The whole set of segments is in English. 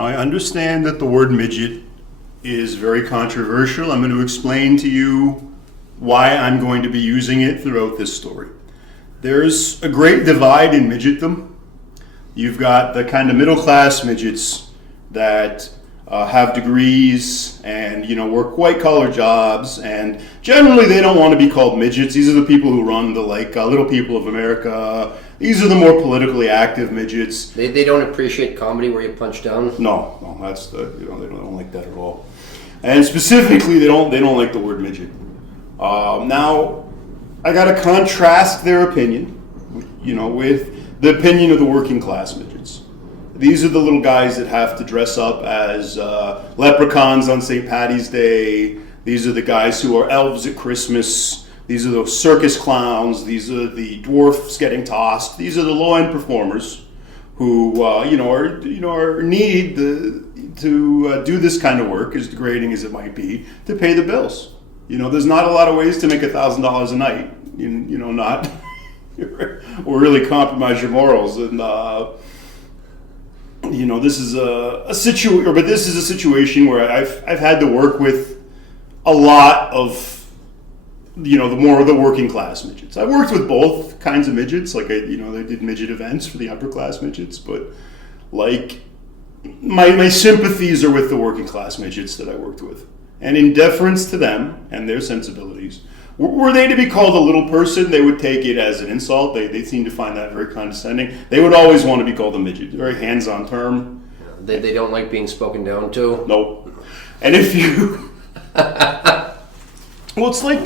Now, I understand that the word midget is very controversial. I'm going to explain to you why I'm going to be using it throughout this story. There's a great divide in midgetdom. You've got the kind of middle-class midgets that have degrees and work white-collar jobs, and generally they don't want to be called midgets. These are the people who run the Little People of America. These are the more politically active midgets. They don't appreciate comedy where you punch down. No, that's they don't like that at all. And specifically, they don't like the word midget. Now, I got to contrast their opinion, with the opinion of the working class midgets. These are the little guys that have to dress up as leprechauns on St. Paddy's Day. These are the guys who are elves at Christmas. These are those circus clowns. These are the dwarfs getting tossed. These are the low-end performers who, are needed to do this kind of work, as degrading as it might be, to pay the bills. There's not a lot of ways to make $1,000 a night. Not or really compromise your morals. And this is a situation where I've had to work with a lot of the working class midgets. I worked with both kinds of midgets. They did midget events for the upper class midgets, but my sympathies are with the working class midgets that I worked with. And in deference to them and their sensibilities, were they to be called a little person, they would take it as an insult. They seem to find that very condescending. They would always want to be called a midget. Very hands-on term. They don't like being spoken down to. Nope. And if you... well, it's like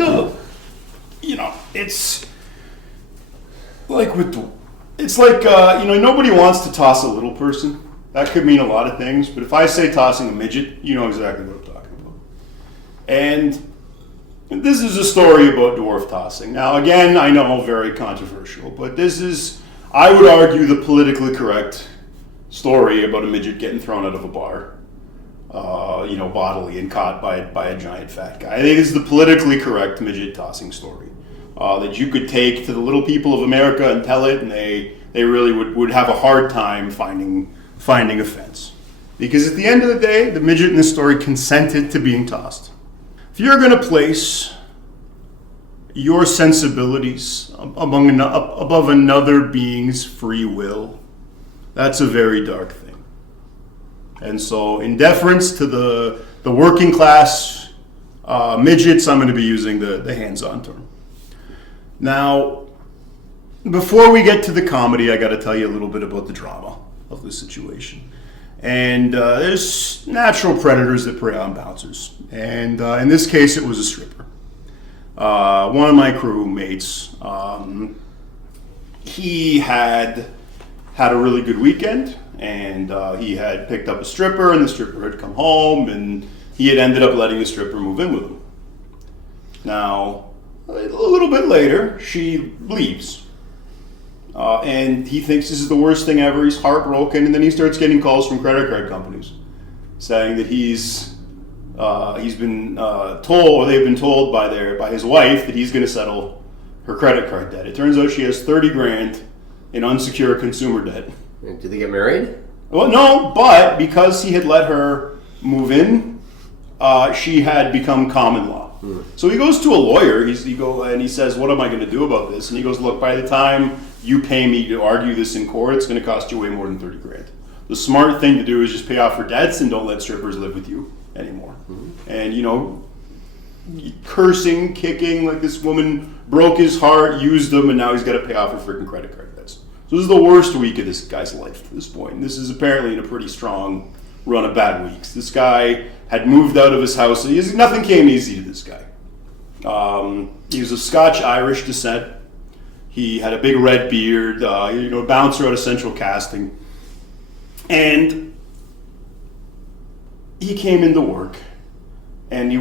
it's like nobody wants to toss a little person. That could mean a lot of things. But if I say tossing a midget, you know exactly what I'm talking about. And this is a story about dwarf tossing. Now, again, I know, very controversial, but this is, I would argue, the politically correct story about a midget getting thrown out of a bar, bodily and caught by a giant fat guy. I think this is the politically correct midget tossing story that you could take to the little people of America and tell it, and they really would have a hard time finding offense. Because at the end of the day, the midget in this story consented to being tossed. If you're going to place your sensibilities above another being's free will, that's a very dark thing. And so, in deference to the working class midgets, I'm going to be using the hands-on term. Now, before we get to the comedy, I got to tell you a little bit about the drama of this situation. And there's natural predators that prey on bouncers. And in this case, it was a stripper. One of my crewmates, he had a really good weekend, and he had picked up a stripper, and the stripper had come home, and he had ended up letting the stripper move in with him. Now, a little bit later, she leaves. And he thinks this is the worst thing ever. He's heartbroken, and then he starts getting calls from credit card companies saying that he's been told, or they've been told by his wife, that he's going to settle her credit card debt. It turns out she has $30,000 in unsecured consumer debt. Did they get married? Well, no, but because he had let her move in, she had become common law. So he goes to a lawyer. He says, "What am I going to do about this?" And he goes, "Look, by the time you pay me to argue this in court, it's going to cost you way more than $30,000. The smart thing to do is just pay off her debts and don't let strippers live with you anymore." And cursing, kicking, like this woman broke his heart, used him, and now he's got to pay off her freaking credit card debts. So this is the worst week of this guy's life to this point. And this is apparently in a pretty strong run of bad weeks. This guy had moved out of his house. Nothing came easy to this guy. He was of Scotch-Irish descent. He had a big red beard, bouncer out of Central Casting. And he came into work, and we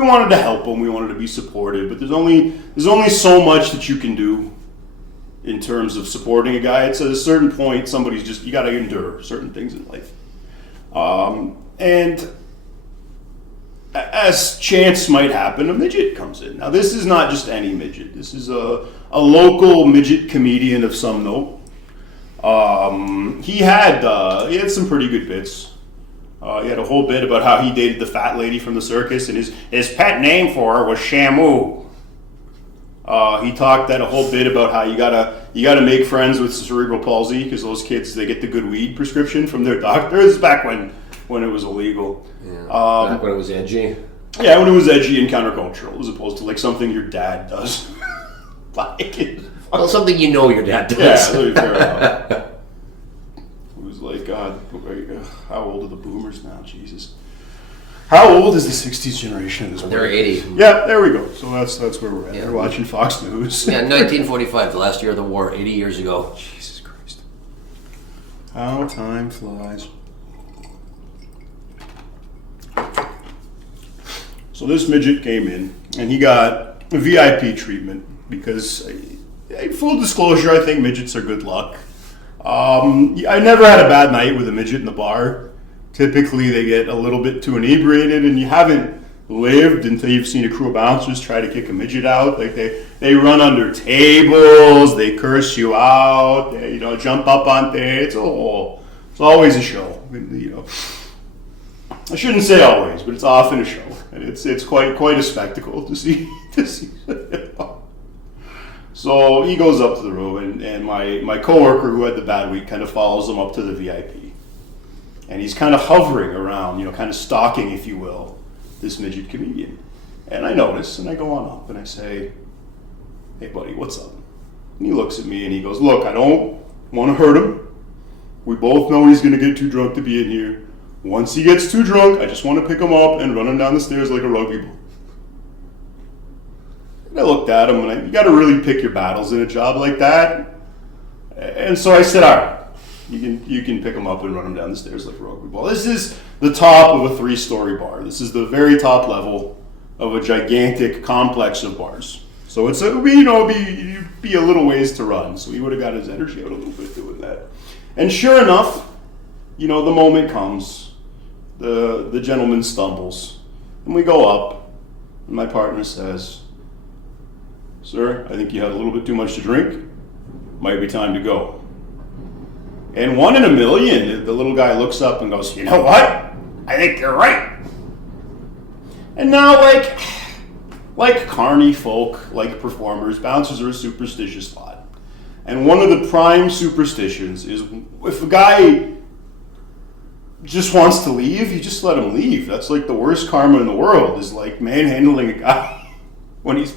wanted to help him, we wanted to be supportive, but there's only so much that you can do in terms of supporting a guy. It's at a certain point, you got to endure certain things in life. And as chance might happen, a midget comes in. Now, this is not just any midget. This is a local midget comedian of some note. He had some pretty good bits. He had a whole bit about how he dated the fat lady from the circus, and his pet name for her was Shamu. He talked that a whole bit about how you gotta make friends with cerebral palsy because those kids, they get the good weed prescription from their doctors back when it was illegal. Yeah. Back when it was edgy. Yeah, when it was edgy and countercultural, as opposed to like something your dad does. Well, something you know your dad does. Yeah, fair enough. It was like, God, how old are the boomers now? Jesus. How old is the 60s generation at this point? They're 80. Yeah, there we go. So that's where we're at. Yeah. They're watching Fox News. Yeah, 1945, the last year of the war, 80 years ago. Jesus Christ. How time flies. So this midget came in, and he got a VIP treatment because, full disclosure, I think midgets are good luck. I never had a bad night with a midget in the bar. Typically, they get a little bit too inebriated, and you haven't lived until you've seen a crew of bouncers try to kick a midget out. Like they run under tables, they curse you out, they jump up on things. It's always a show. I shouldn't say always, but it's often a show, and it's quite a spectacle to see. So he goes up to the room, and my coworker who had the bad week kind of follows him up to the VIP. And he's kind of hovering around, kind of stalking, if you will, this midget comedian. And I notice, and I go on up, and I say, "Hey, buddy, what's up?" And he looks at me, and he goes, "Look, I don't want to hurt him. We both know he's going to get too drunk to be in here. Once he gets too drunk, I just want to pick him up and run him down the stairs like a rugby ball." And I looked at him, and you got to really pick your battles in a job like that. And so I said, "All right. You can pick them up and run them down the stairs like a rugby ball." This is the top of a 3-story bar. This is the very top level of a gigantic complex of bars. So it would be a little ways to run. So he would have got his energy out a little bit doing that. And sure enough, the moment comes. The gentleman stumbles, and we go up, and my partner says, "Sir, I think you had a little bit too much to drink. Might be time to go." And 1 in a million, the little guy looks up and goes, "You know what? I think you're right." And now, like carny folk, like performers, bouncers are a superstitious lot. And one of the prime superstitions is if a guy just wants to leave, you just let him leave. That's like the worst karma in the world, is like manhandling a guy when he's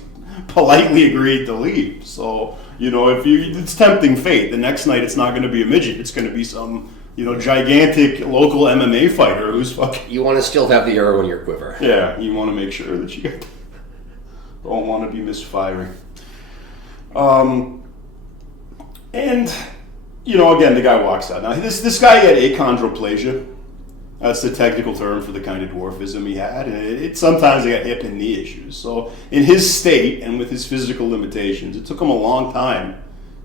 politely agreed to leave. So, it's tempting fate. The next night it's not going to be a midget. It's going to be some, gigantic local MMA fighter who's fucking... You want to still have the arrow in your quiver. Yeah, you want to make sure that you don't want to be misfiring. And, again, the guy walks out. Now, this guy had achondroplasia. That's the technical term for the kind of dwarfism he had. And sometimes he got hip and knee issues. So in his state and with his physical limitations, it took him a long time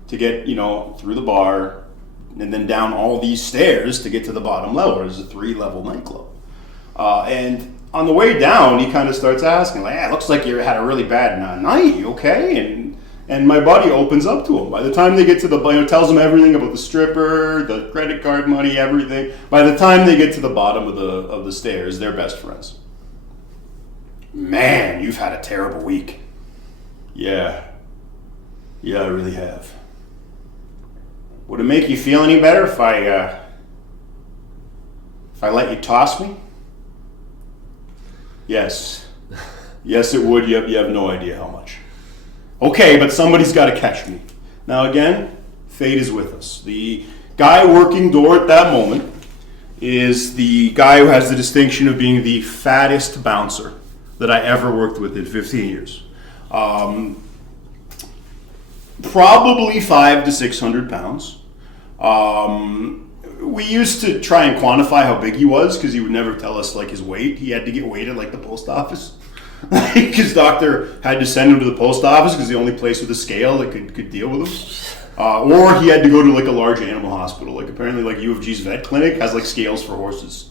to get, through the bar and then down all these stairs to get to the bottom level. It was a 3-level nightclub. And on the way down, he kind of starts asking, like, "It looks like you had a really bad night. You okay?" And my buddy opens up to him. By the time they get to tells him everything about the stripper, the credit card money, everything. By the time they get to the bottom of the stairs, they're best friends. "Man, you've had a terrible week." Yeah, I really have. "Would it make you feel any better if I let you toss me?" Yes, it would. You have no idea how much. "Okay, but somebody's got to catch me." Now again, fate is with us. The guy working door at that moment is the guy who has the distinction of being the fattest bouncer that I ever worked with in 15 years. Probably 500 to 600 pounds. We used to try and quantify how big he was because he would never tell us his weight. He had to get weighed at the post office. His doctor had to send him to the post office because the only place with a scale that could deal with him. Or he had to go to a large animal hospital. Apparently U of G's vet clinic has scales for horses.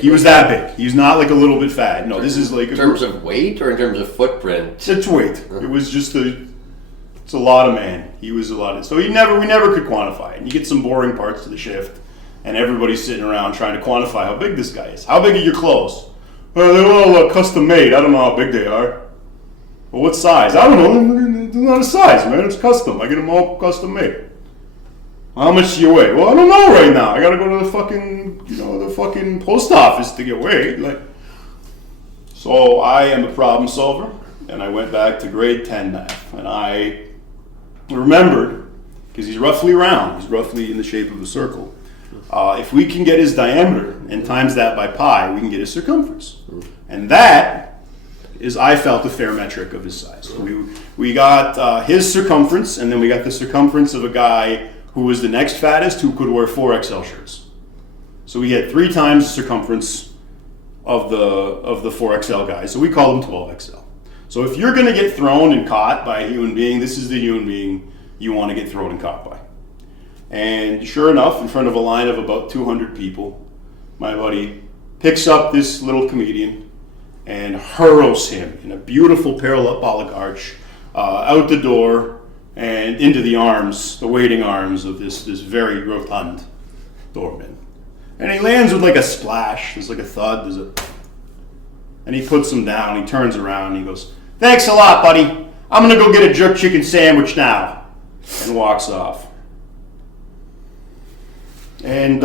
He was that big. He's not a little bit fat. No, this is in terms of weight or in terms of footprint? It's weight. It was just it's a lot of man. He was a lot of, so we never could quantify it. And you get some boring parts to the shift. and everybody's sitting around trying to quantify how big this guy is. How big are your clothes? Well, they're all custom made. I don't know how big they are. Well, what size? I don't know. It's not a size, man. It's custom. I get them all custom made. How much do you weigh? Well, I don't know right now. I gotta go to the fucking post office to get weighed. So I am a problem solver, and I went back to grade 10 math, and I remembered, because he's roughly round, he's roughly in the shape of a circle. If we can get his diameter and times that by pi, we can get his circumference. And that is, I felt, a fair metric of his size. We got his circumference, and then we got the circumference of a guy who was the next fattest who could wear 4XL shirts. So we had 3 times the circumference of the 4XL guy. So we called him 12XL. So if you're going to get thrown and caught by a human being, this is the human being you want to get thrown and caught by. And sure enough, in front of a line of about 200 people, my buddy picks up this little comedian and hurls him in a beautiful parabolic arch out the door and into the arms, the waiting arms of this very rotund doorman. And he lands with like a splash. There's like a thud. And he puts him down. He turns around and he goes, "Thanks a lot, buddy. I'm going to go get a jerk chicken sandwich now." And walks off. And,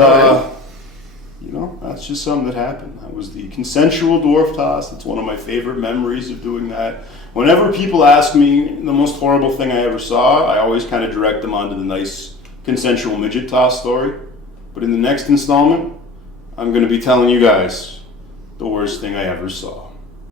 that's just something that happened. That was the consensual dwarf toss. It's one of my favorite memories of doing that. Whenever people ask me the most horrible thing I ever saw, I always kind of direct them onto the nice consensual midget toss story. But in the next installment, I'm going to be telling you guys the worst thing I ever saw.